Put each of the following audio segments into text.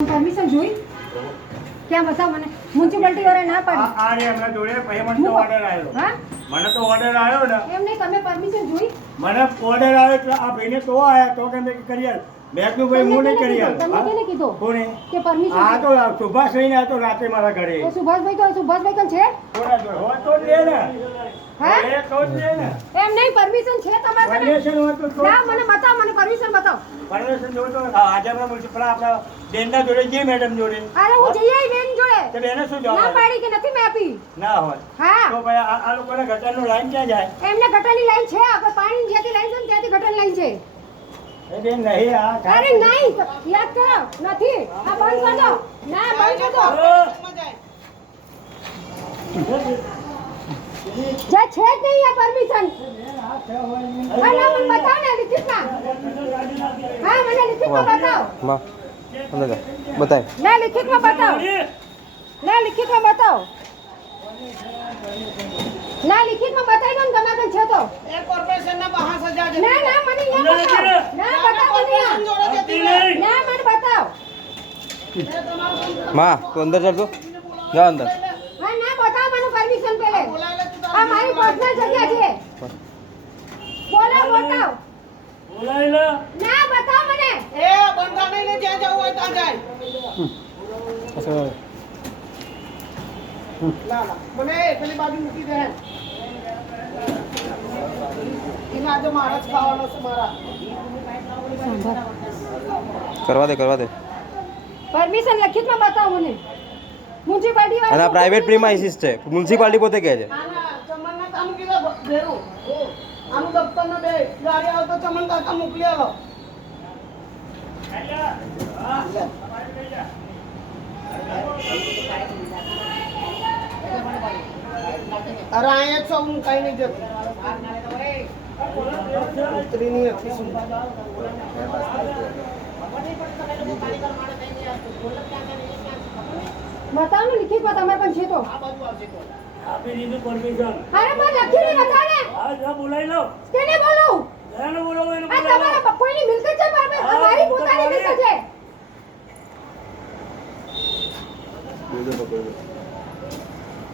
Permission જોઈ ક્યાં બતાવ મને મ્યુનિસિપાલિટી વાળા ના પાડી આ રે હમણાં જોડે પછી મને તો ઓર્ડર આવ્યો હા મને તો ઓર્ડર આવ્યો ને એમ નહીં તમે પરમિશન જોઈ મને ઓર્ડર આવ્યો એટલે આ ભાઈને તો આયા તો કે મેં કરી આલ મેં કીધું ભાઈ હું નહીં કરી આલ તમને કેને કીધું કોને કે પરમિશન આ તો સુભાષ લઈને આવ્યો રાતે મારા ઘરે એ સુભાષભાઈ કોણ છે થોડા જો હોય તો જ લે ને હા એ તો જ લે ને એમ નહીં પરમિશન છે તમારે પરમિશન હોય તો ના મને બતાવ મને પરમિશન બતાવ પરમિશન જોઈ તો આજે આપણા મ્યુનિસિપલ આપણા બેનના જોડે જે મેડમ જોડે અરે હું જઈ આવી બેન જોડે તો બેને શું ના જવાબ પાડી કે નથી મેં આપી ના હોય હા તો ભાઈ આ લોકોને ગટરનો લાઈન ક્યાં જાય એમને ગટરની લાઈન છે આપણે પાણી જ્યાંથી લાઈન છે ને ત્યાંથી ગટરની લાઈન છે એ બેન નહીં આ અરે નહીં યાદ કરો નથી આ બંધ કરી દો ના બંધ કરી દો જે છે જ નહીં આ પરમિશન હા ના મને બતાવ ને લિખિતમાં હા મને લિખિતમાં બતાવ માં અંદર બતાય ના લિખિતમાં બતાવ ના લિખિતમાં બતાવ ના લિખિતમાં બતાવી દો ને તમારે છે તો એ કોર્પોરેશન ના 5000 જતી ના ના મને ના બતાવ ના બતાવ મને ના મને બતાવ માં તું અંદર ચાલ તું જા અંદર હા ના બતાવ મને પરમિશન પેલે આ મારી પર્સનલ જગ્યા છે બોલો બતાવ ના બતાવ મને એ બંધા નહીં ને જ્યાં જવું હોય ત્યાં જાય ના ના મને પેલી બાજુ મૂકી દે એના આજે મારા જ ખાવાનો છે મારા કરવા દે પરમિશન લખિતમાં બતાવ મને મ્યુનિસિપાલિટી અને આ પ્રાઇવેટ પ્રીમાઇસીસ છે મ્યુનિસિપાલિટી પોતે કહે છે આના ચમનના કામ કીધા ભેરું આનું દફતરના બે ગાડી આવે તો ચમન કાકા મોકલી આવો અરે અહીંયા છો હું કઈ નહીં જતું ઉતરી નહીં હતી શું બતાવ ને લિખિતમાં તમારે પણ છે તો આપી દીધું પરમિશન અરે મને લખીને બતાવ ને હા જા બોલાવી લો કેને બોલું એને બોલાવો એને આ તમારા કોઈની મિલકત છે મારી પોતાની મિલકત છે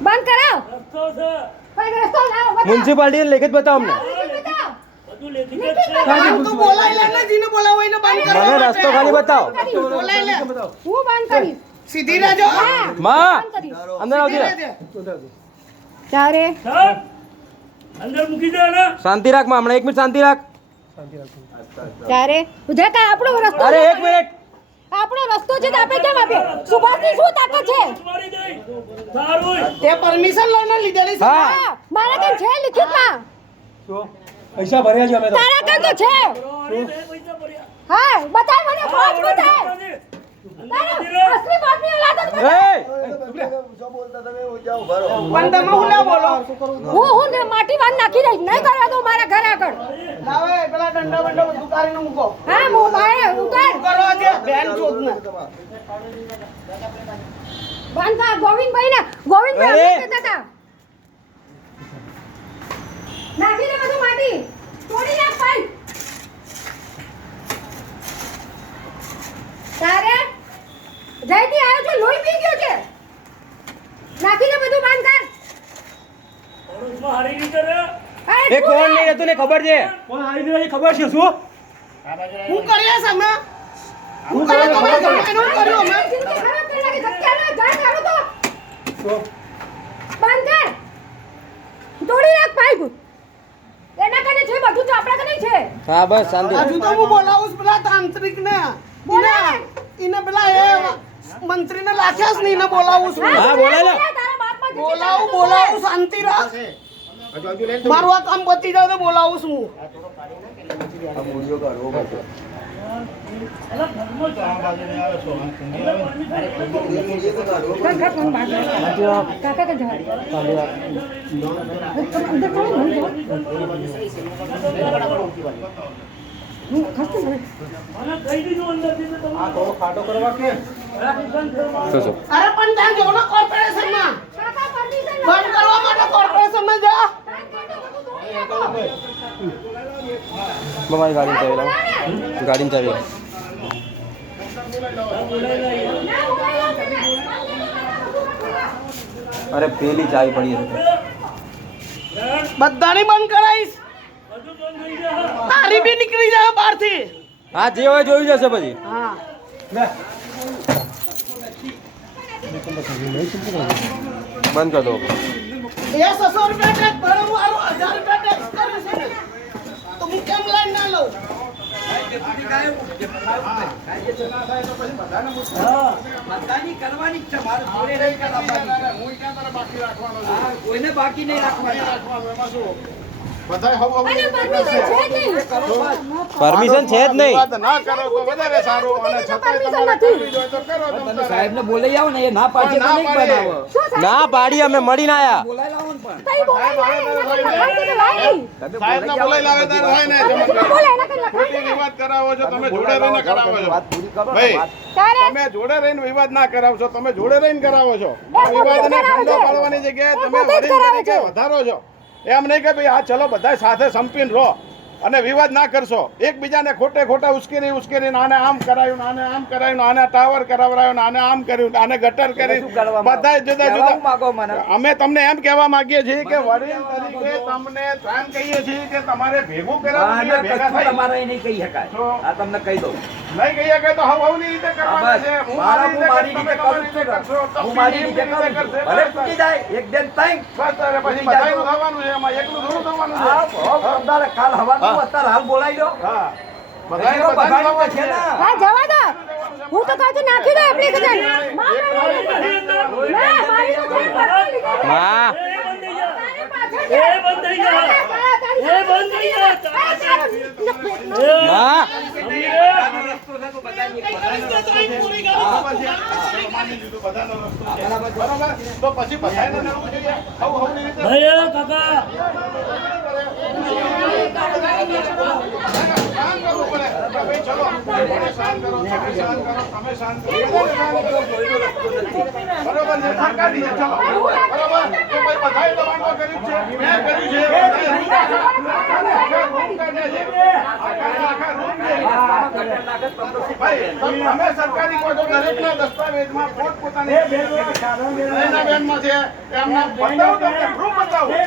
બંધ કરાવ રસ્તો છે ભાઈ રસ્તો લાવો બતાવ મ્યુનિસિપાલિટી લેખિત બતાવો અમને બતાવ બધું લેખિત જ લિખિત છે બતાવ. તું બોલાઈ લે ને જીને બોલાવો એને બંધ કરો મને રસ્તો ખાલી બતાવો બોલાઈ લે હું બંધ કરીશ સીધી રહેજો હા માં બંધ કરીશ અંદર આવજે ત્યારે ચાલ અંદર મૂકી દે ને શાંતિ રાખ માં હમણાં 1 મિનિટ શાંતિ રાખ ત્યારે ઉધર કા આપણો રસ્તો અરે છે. 1 મિનિટ આપણો રસ્તો છે તો આપણે કેમ આપીએ સુભાષની શું તાકાત છે મારી દે સારું તે પરમિશન લઈને લીધેલી છે હા હા મારા કાન છે લિખિતમાં પૈસા ભર્યા છે અમે તો તારા કાન તો છે પૈસા ભર્યા હા બતાય મને પાંચ બતાય તારા અસલી બાપની ઓલાદ જ બતાય. બંધમાં હું ના બોલો હું ને માટી બાંધ નાખી દઈશ નહીં કરવા દો મારા ઘર આગળ લાવે પેલા દંડા બંડા બધું કાઢીને મૂકો હા હું ભાઈ ઉતાર કરો છે બેન ચોદને બંધ કર ગોવિંદભાઈ અરે. આપણે કહેતા હતા નાખી દે બધું માટી તોડી નાખ ભાઈ તારે જયથી આવ્યો છે લોહી પી ગયો છે નાખી દે બધું બંધ કર ઓરસમાં હારી રીતે રે અરે એ કોણ નહીં રહેતું ને ખબર છે કોણ હારી રીતે ખબર છે શું હું કર્યા છે અમે હું કર્યા તમારે એનું કર્યું અમે જિંદગી ખરાબ કરી નાખી સત્યાનો જાણ કાઢો તો બંધ કર તોડી નાખ પાઇપ એના કને છે બધું તો આપણા કને છે હા બસ શાંતિ હજુ તો હું બોલાવું છું પેલા તાંત્રિક ને બોલાવે. એને પેલા એ મંત્રીને લાખ્યા જ નહીં ને બોલાવું છું હા, બોલાય લે. તારા બાપમાં જે બોલાવું શાંતિ રાખ મારું આ કામ પતી જાય તો બોલાવું છું હું અલા ઘરમાં ચા બાજુ ને આવે કાકા કે જા હું ખસ્તો મને મને કહી દીધું અંદરથી તો તમે અરે પણ ત્યાં જો ને કોર્પોરેશનમાં કાકા પરમિશન બંધ કરવા માટે કોર્પોરેશનમાં જા મારી ગાડીની ચાવી લાવો ગાડીની ચાવી લાવો અરે પેલી ચાવી પડી હતી બધાની બંધ કરાઈશ તારી બી નીકળી જાય બહારથી હા જે હોય જોઈ જશે પછી હા બંધ કર દો એ 600 રૂપિયા ટેક્સ ભરવું વાળું 1000 રૂપિયા ટેક્સ કરે છે ને તો હું કેમ લાઈન ના લઉં બધાની કરવાની જ છે મારે જોડે રહી કરવાની કોઈને બાકી નહીં રાખવાની બધાય હવ હવ અને પરમિશન છે જ નહીં પરમિશન છે જ નહીં વાત ના કરો તો વધારે સારું અને છતાંય તમારે કરવી જોઈએ તો કરો તમે તમ સાહેબ ને બોલાઈ આવો ને એ ના પાડશે તો નહીં બનાવો શું સાહેબ? ના પાડી અમે મળીને આયા બોલાઈ લાવો ને પણ કઈ બોલાય નહીં, એના કઈ લખાણ તો લાય નહીં. તમે સાહેબને બોલાઈ લાવે ત્યારે થાય ને શું બોલે, એના કઈ લખાણ ખોટી વિવાદ કરાવો છો તમે જોડે રહીને કરાવો છો વાત પૂરી કરો ને ભાઈ વાત તારે તમે જોડે રહીને વિવાદ ના કરાવશો તમે જોડે રહીને કરાવો છો આ એ પોતે જ વિવાદને કરાવે ઠંડો છે. પાડવાની જગ્યાએ એ તમે પોતે જ વડીલ કરાવે તરીકે છે. વધારો છો એમ નહીં કે ભાઈ આ ચલો બધા સાથે સંપીને રહો અને વિવાદ ના કરશો એકબીજાને ખોટે ખોટા ઉશ્કેરીને આને આમ કરાયું ને આને આમ કરાયું ને આને ટાવર કરાવરાયો ને આને આમ કર્યું ને આને ગટર કરી શું કરવા માંગો? બધા જુદા કહેવા જુદા માંગો મને અમે તમને એમ કહેવા માંગીએ છીએ કે વડીલ તરીકે તમને એમ કહીએ છીએ કે તમારે ભેગું કરાવવું આને જોઈએ, ભેગા કશું થઈ તમારે અહીં નહીં કહી શકાય તો- આ તમને કહી દઉં નહીં કહીએ કે તો હવની રીતે કરવાના બસ. છે હું મારા મારી હું રીતે મારી કરીશ, રીતે તમે કરું તમારી રીતે કરશો છું. હું મારી રીતે તપસી એમની કરું રીતે છું. કરશે. ભલે તૂટી જાય એક દિન તઈ બસ તારે પછી તૂટી જાય બધાયનું તો- થવાનું છે એમાં એકલું થોડું થવાનું છે હા તમારે કાલ હવાનું અત્યારે હાલ બોલાવી લો હા બધાયનું બધાયનું બધાયનું થવાનું છે છે ને હા જવા દો હું તો કહું છું નાખી દો એપ્લિકેશન હા ના બધાનો રસ્તો છે. બરાબર તો પછી બધાયને નડવું જોઈએ હવની રીતે શાંત કરવું પડે કે ભાઈ ચલો મને શાંત કરો તમે શાંત કરો તમે શાંત કરો બરોબર છે સરકારી છે ચલો બરોબર તો ભાઈ બધાએ તો વાંધો કર્યું છે મેં કર્યું છે ભાઈ તમે સરકારી કહો છો દરેકના દસ્તાવેજમાં પોતપોતાની એના બેનમાં છે એમના બતાવો તમને proof બતાવો મેં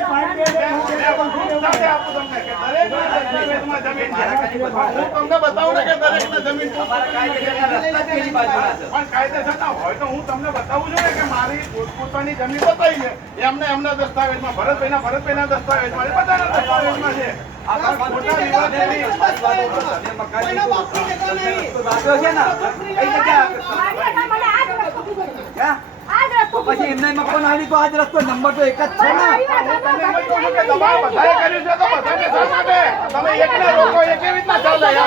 proof સાથે આપું તમને કે દરેકના દસ્તાવેજમાં જમીન છે હું તમને બતાવું ને કે દરેકના જમીન પણ કાયદેસર ના હોય તો હું તમને બતાવું છું ને કે મારી પોતપોતાની જમીન બતાવી છે એમને એમના દસ્તાવેજમાં ભરતભાઈના દસ્તાવેજમાં એ બધાના દસ્તાવેજમાં છે આ ખોટા વિવાદ નથી. કોઈનો બાપુ કહેતો નહીં બાકી છે ને કઈ જગ્યા ક્યાં? તો પછી એમને મકાન આવી તો આજ રસ્તો નંબર તો એક જ છે ને હું તમને એમ જ કહું છું કે તમારે બધાએ કર્યું છે તો બધાને સાથ આપે. તમે એકને રોકો એ કેવી રીતના ચાલે એમ?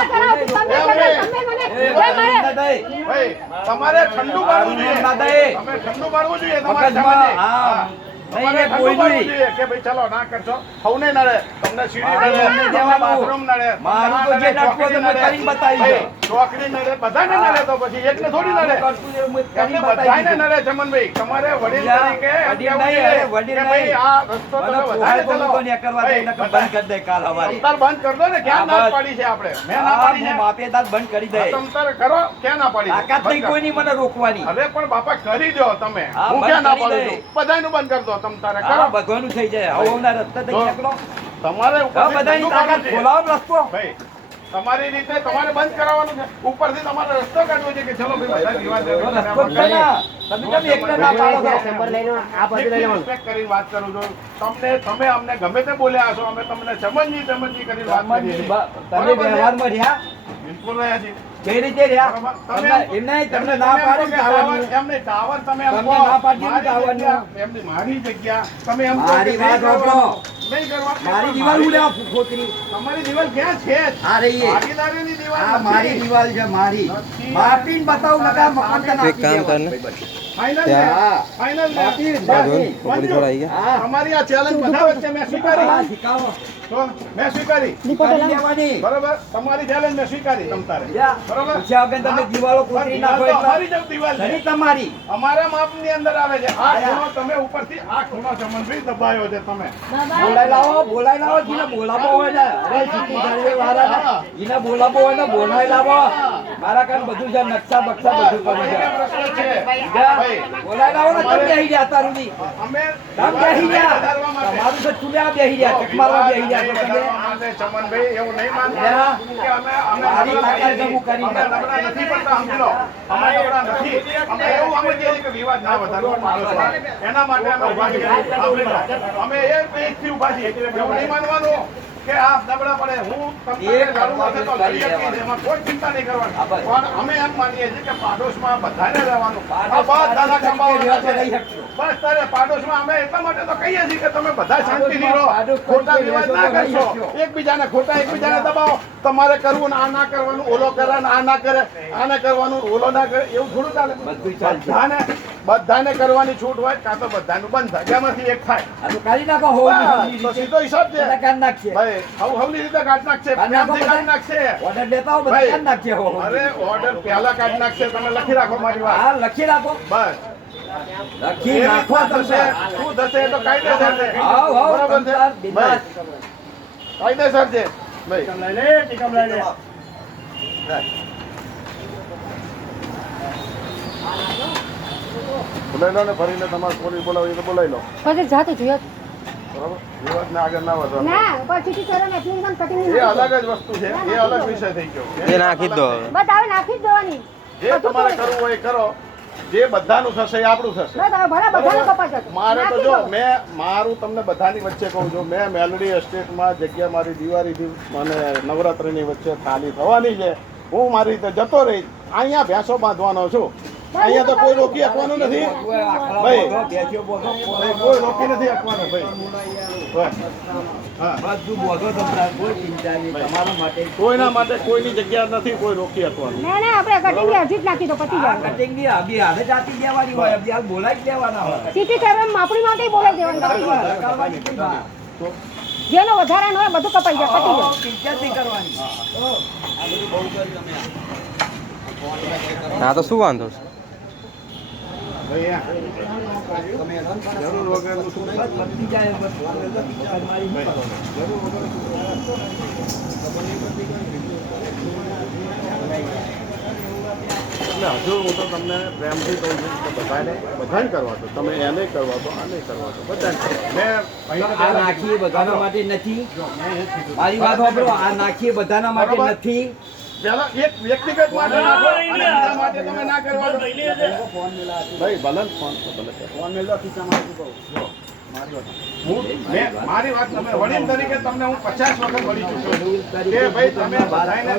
ભાઈ તમારે ઠંડુ પાડવું જોઈએ ના દે. તમે ઠંડુ પાડવું જોઈએ તમારે મગજમાં, સામાન્ય. હા. હા. તમારે નહીં, ઠંડુ કોઈ પાડવું નહીં. જોઈએ કે ભાઈ ચલો ના કરશો હવને નડે તમને સીડી મારે નડે એમને તમને જવાનું. બાથરૂમ નડે મારું તમને તો આ જે નડે, નડતું ચોકડી હતું મેં નડે. કરીને બતાવી ભાઈ, છે. ચોકડી નડે બધાને નડે તો પછી એકને થોડી નડે એમને બધાને નડે ચમનભાઈ તમારે વડીલ યા, તરીકે એમ વડીલ કહેવું નહીં, જોઈએ અરે વડીલ કે ભાઈ નહીં. આ રસ્તો મને તમે પોહાય બધાને તો ચલાવો. મૂકો ને કરવા દે, ભાઈ, નકર બધા- બંધ કરી દે કાલ હવારે. તમતાર બંધ કર દો ને ક્યાં હા, ના બસ. પાડી છે આપણે મેં ના હા, પાડી હું છે માપેદાર બંધ કરી દે તમતાર કરો ક્યાં ના પાડી છે? તાકાત નહીં બંધ કર. કોઈની મને રોકવાની હવે પણ બાપા કરી દો તમે હા, હું બંધ ક્યાં ના કરી પાડું દે. છું બધાનું બંધ કરી દો તમ તારે હા કરો ભગવાનનું થઈ જાય હવાના રસ્તે થઈ જો. નીકળો તમારે હા, ઉપરથી બધાની ધંધો તાકાત કરવો છે. ખોલાવો ને રસ્તો ભાઈ તમારી રીતે તમારે બંધ કરાવવાનું છે ઉપરથી તમારે રસ્તો કાઢવો છે કે ચલો ભાઈ બધા વિવાદ તો રસ્તો જ છે ને. તમે કેમ એકને ના પાડો છો? રિસ્પેક્ટ કરીને વાત કરું છું તમે અમને ગમે તે બોલ્યા હશો અમે તમને સમજી કરીને વાત કરીએ છીએ. તમે બરોબર છે? વ્યવહારમાં રહ્યા બિલકુલ રહ્યા છીએ. કઈ રીતે રહ્યા બરોબર. એમને તમને ના પાડે ને જવાનું. એમને ટાવર તમે એમ તમને કહો, ના પાડી ને મારી જવાનું. જગ્યા, એમની મારી જગ્યા તમે એમ કહો કે મારી નહીં વાત કરવાનું. સાંભળો. નહીં કરવાનું. મારી દિવાલ હું લેવા ખોતરી તમારી દિવાલ ક્યાં છે જ? આ રહી એ. ભાગીદારીની દિવાલ આ મારી નથી. દિવાલ છે મારી નથી. માપીને બતાવું નકા મકાન તને એક કામ કર ને. ફાઇનલ છે. હા. ફાઇનલ છે. માપી, બસ. માપી. પોપડી થોડા આવી ગયા હા તમારી આ ચેલેન્જ બધા વચ્ચે મેં સ્વીકારી હા, શીખાવો તો મેં સ્વીકારી. કરી દેવાની. બરોબર, તમારી challenge મેં સ્વીકારી તમ તારે. યા, બરોબર? પૂછ્યા વગર તમે દિવાલો કોતરી નાખો દિવાલ તો એટલે અમારી જ દિવાલ છે. શરી તમારી. અમારા માપની અંદર આવે છે. આ ખૂણો તમે ઉપરથી આ ખૂણો ચમનભાઈ દબાયો છે તમે. બોલાઈ લાવો જેને બોલાવો હોય ને અરે જીતી જાળવી વાળા જેને બોલાવો હોય ને બોલાઈ લાવો મારા કાન બધું છે નકશા બક્ષા બધું કરે છે એને પ્રશ્ન છે. જા, ભાઈ, બોલાઈ લાવો ને તમે બેહી ગયા તારું ની અમે તમે બેહી ગયા વધારવા માટે. તમારું છે ચૂલ્યા બેહી ગયા ચકમારવા બેહી ગયા તો તમે વધારવા માટે ચમનભાઈ એવું નહીં માનતા યા. કે અમે મારી નબળા તાકાત છીએ. જમું કરી અમે નબળા નથી પડતા, સમજી લો. અમે નબળા નથી. અમે એવું સમજીએ છીએ કે વિવાદ ના વધારવો પાડોશમાં. એના માટે અમે ઊભા છીએ. સાંભળી લો. અમે એ પેજથી ઊભા છીએ. એવું નહીં માનવાનું કે આ નબળા પડે. હું તમને ગાળું નથી તો લડી શકીશ. એમાં કોઈ ચિંતા નહીં કરવાની. પણ અમે એમ માનીએ છીએ કે પાડોશમાં બધાને રહેવાનું. આ બધાના ખંભાઓ બસ તારે પાડોશમાં અમે એટલા માટે તો કહીએ છીએ કે તમે બધા શાંતિથી રહો, ખોટા વિવાદ ના કરશો, એકબીજાને દબાવો. તમારે કરવું ને આ ના કરવાનું, ઓલો કરે ને આ ના કરે, આને કરવાનું ઓલો ના કરે, એવું થોડું ચાલે. બધું ચાલશે. બધાને કરવાની છૂટ હોય કાં તો બધાનું બંધ થાય, બેમાંથી એક થાય. આ તો કાઢી નાખો હોવ તો સીધો હિસાબ છે. બધા કાઢ નાખશે ભાઈ હવની રીતે કાઢ નાખશે, કાઢ નાખો પ્રેમથી કાઢ બધા. નાખશે. ઓર્ડર લેતા હો બધા ભાઈ, કાઢ નાખશે હોવ અરે ઓર્ડર પહેલા કાઢ નાખશે. તમે લખી રાખો મારી વાત. હા લખી રાખો બસ લખી નાખો શું તમે થશે એ તો કાયદેસર છે. હાવ હાવ બરાબર છે? તમતાર બિંદાસ. ભાઈ, કાયદેસર છે ભાઈ. બોલાવી લો ને, ભરીને તમારે પોલીસ બોલાવી તો બોલાવી લો. પછી જાતે જોઈએ બરાબર, વિવાદને આગળ ના વધો. ના પછી ટી કરો ને એપ્લિકેશન કટિંગ એ અલગ જ વસ્તુ છે, એ અલગ વિષય થઈ ગયો. એ નાખી જ દો હવે. બસ હવે નાખી જ દેવાની જે તમારે કરવું હોય એ કરો. જે બધાનું થશે એ આપણું થશે. બસ હવે ભલે બધાને કપાસ હતો મારે તો નાખી જો દો. મારું તમને બધાની વચ્ચે કહું છું, મેં મેલડી એસ્ટેટમાં જગ્યા મારી દિવાળીથી મને નવરાત્રિની વચ્ચે ખાલી થવાની છે. હું મારી રીતે જતો રહીશ. અહીંયા ભેંસો બાંધવાનો છું. અહીંયા તો કોઈ રોકી શકવાનું નથી ભાઈ. બેસ્યો બોધો ભાઈ, કોઈ રોકી નથી શકવાનું ભાઈ. બસ. હા, બધું બોધો તમતાર કોઈ ચિંતા નહીં તમારા માટે કોઈના માટે કોઈની જગ્યા નથી કોઈ રોકી શકવાનું. ના ના આપણે કટિંગ અરજી જ નાખી દો પતી આ જાય કટિંગ ની અભી હાથે જાતી દેવાની હોય અભી હાલ બોલાવી જ દેવાના હોય સીટી સાહેબ માપણી માટે બોલાવી દેવાનું પતી જાય કરવાની કઈ વાત. જેનો વધારાનો હોય બધું કપાઈ જાય પતી જાય ચિંતા જ નહીં કરવાની ના તો શું વાંધો છે? ભાઈ, અહીંયા જરૂર વગરનું શું બસ પતી જાય બસ તમારી જરૂર વગર એટલે હજુ હું તો તમને પ્રેમથી કહું છું કે બધાને કરવા દો. તમે એને કરવા દો, આને કરવા દો, બધાને કરવા દો. મેં આ નાખી બધાના માટે નથી મારી વાત સાંભળો આ નાખી બધાના માટે બરોબર. નથી પહેલા એક વ્યક્તિગત માટે નાખો અને બીજા માટે તમે ના કરવા દો. ભાઈ ભલે ને ફોન તો ભલે કરો. મારી વાત તમે વડીલ તરીકે તમને હું 50 વખત વળી ચૂક્યો છું કે ભાઈ તમે બધાને